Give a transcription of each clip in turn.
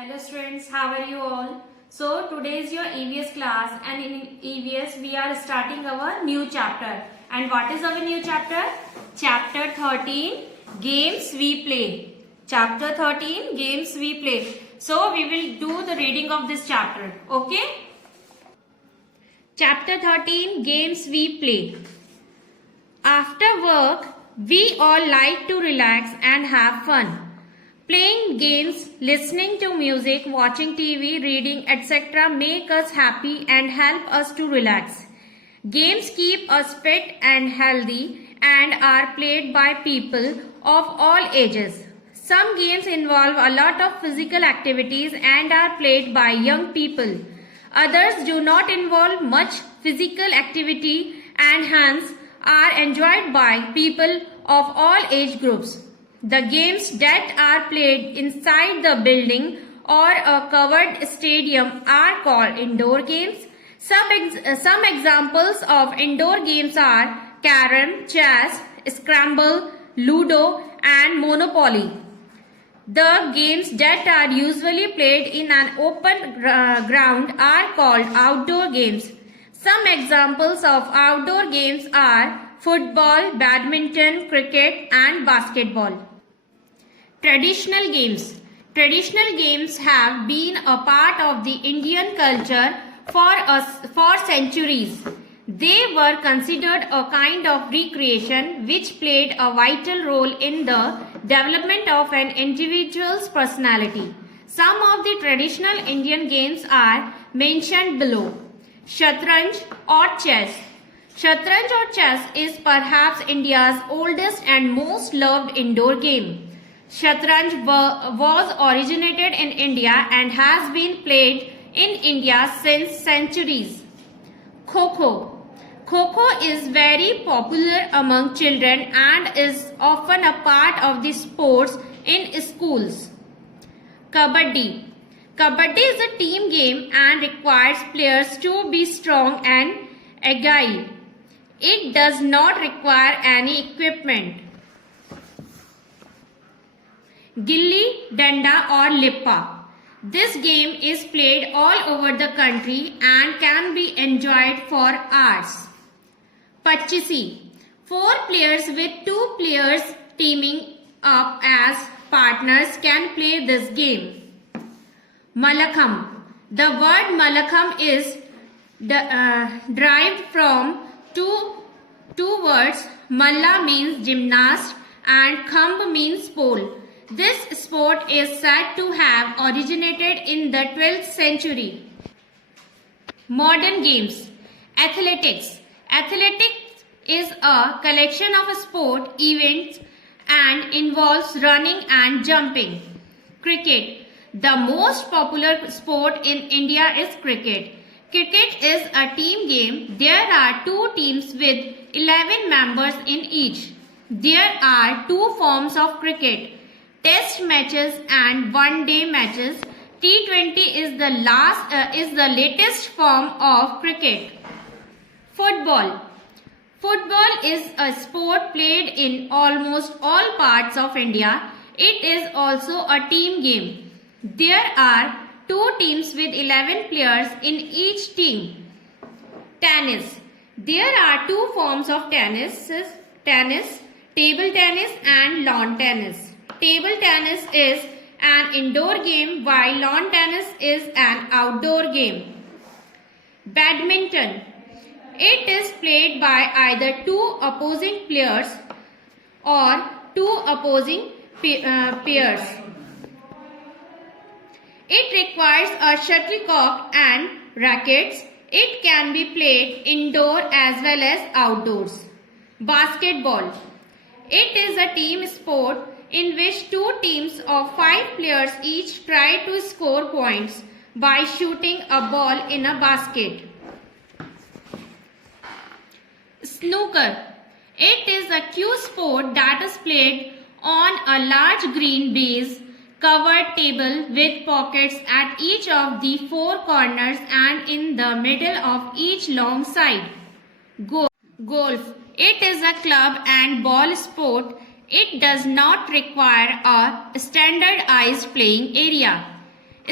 Hello students, how are you all? So today is your EVS class and in EVS we are starting our new chapter. And what is our new chapter? Chapter 13, Games We Play. Chapter 13, Games We Play. So we will do the reading of this chapter. Okay? Chapter 13, Games We Play. After work, we all like to relax and have fun. Playing games, listening to music, watching TV, reading, etc. make us happy and help us to relax. Games keep us fit and healthy and are played by people of all ages. Some games involve a lot of physical activities and are played by young people. Others do not involve much physical activity and hence are enjoyed by people of all age groups. The games that are played inside the building or a covered stadium are called indoor games. Some examples of indoor games are carom, chess, scramble, ludo and monopoly. The games that are usually played in an open ground are called outdoor games. Some examples of outdoor games are football, badminton, cricket and basketball. Traditional games. Traditional games have been a part of the Indian culture for centuries. They were considered a kind of recreation which played a vital role in the development of an individual's personality. Some of the traditional Indian games are mentioned below. Shatranj or chess. Shatranj or chess is perhaps India's oldest and most loved indoor game. Shatranj was originated in India and has been played in India since centuries. Kho-Kho. Kho-Kho is very popular among children and is often a part of the sports in schools. Kabaddi. Kabaddi is a team game and requires players to be strong and agile. It does not require any equipment. Gilli Danda or Lippa. This game is played all over the country and can be enjoyed for hours. Pachisi. 4 players with 2 players teaming up as partners can play this game. Malakham. The word Malakham is derived from two words. Malla means gymnast and Kham means pole. This sport is said to have originated in the 12th century. Modern games. Athletics. Athletics is a collection of sport events and involves running and jumping. Cricket. The most popular sport in India is cricket. Cricket is a team game. There are 2 teams with 11 members in each. There are 2 forms of cricket. Test matches and one-day matches. T20 is the latest form of cricket. Football. Football is a sport played in almost all parts of India. It is also a team game. There are 2 teams with 11 players in each team. Tennis. There are 2 forms of tennis, table tennis and lawn tennis. Table tennis is an indoor game while lawn tennis is an outdoor game. Badminton. It is played by either 2 opposing players or 2 opposing pairs. It requires a shuttlecock and rackets. It can be played indoor as well as outdoors. Basketball. It is a team sport in which 2 teams of 5 players each try to score points by shooting a ball in a basket. Snooker. It is a cue sport that is played on a large green base covered table with pockets at each of the 4 corners and in the middle of each long side. Golf. It is a club and ball sport. It does not require a standardized playing area.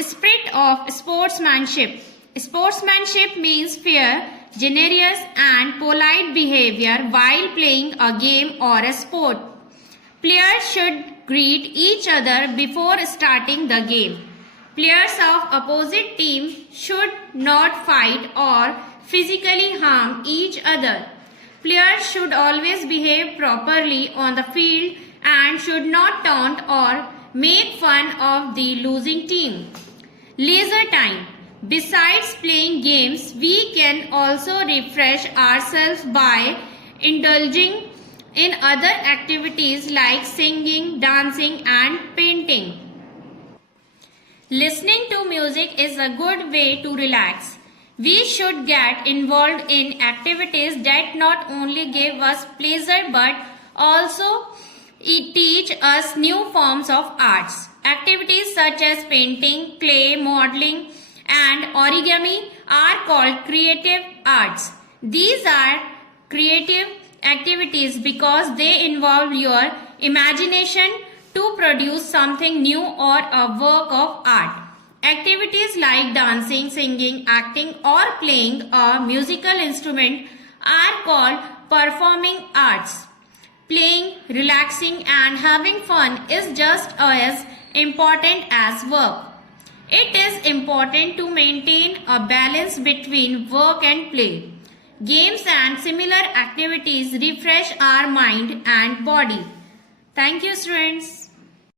Spirit of sportsmanship. Sportsmanship means fair, generous and polite behavior while playing a game or a sport. Players should greet each other before starting the game. Players of opposite team should not fight or physically harm each other. Players should always behave properly on the field and should not taunt or make fun of the losing team. Leisure time. Besides playing games, we can also refresh ourselves by indulging in other activities like singing, dancing and painting. Listening to music is a good way to relax. We should get involved in activities that not only give us pleasure but also teach us new forms of arts. Activities such as painting, clay, modeling and origami are called creative arts. These are creative activities because they involve your imagination to produce something new or a work of art. Activities like dancing, singing, acting or playing a musical instrument are called performing arts. Playing, relaxing and having fun is just as important as work. It is important to maintain a balance between work and play. Games and similar activities refresh our mind and body. Thank you, students.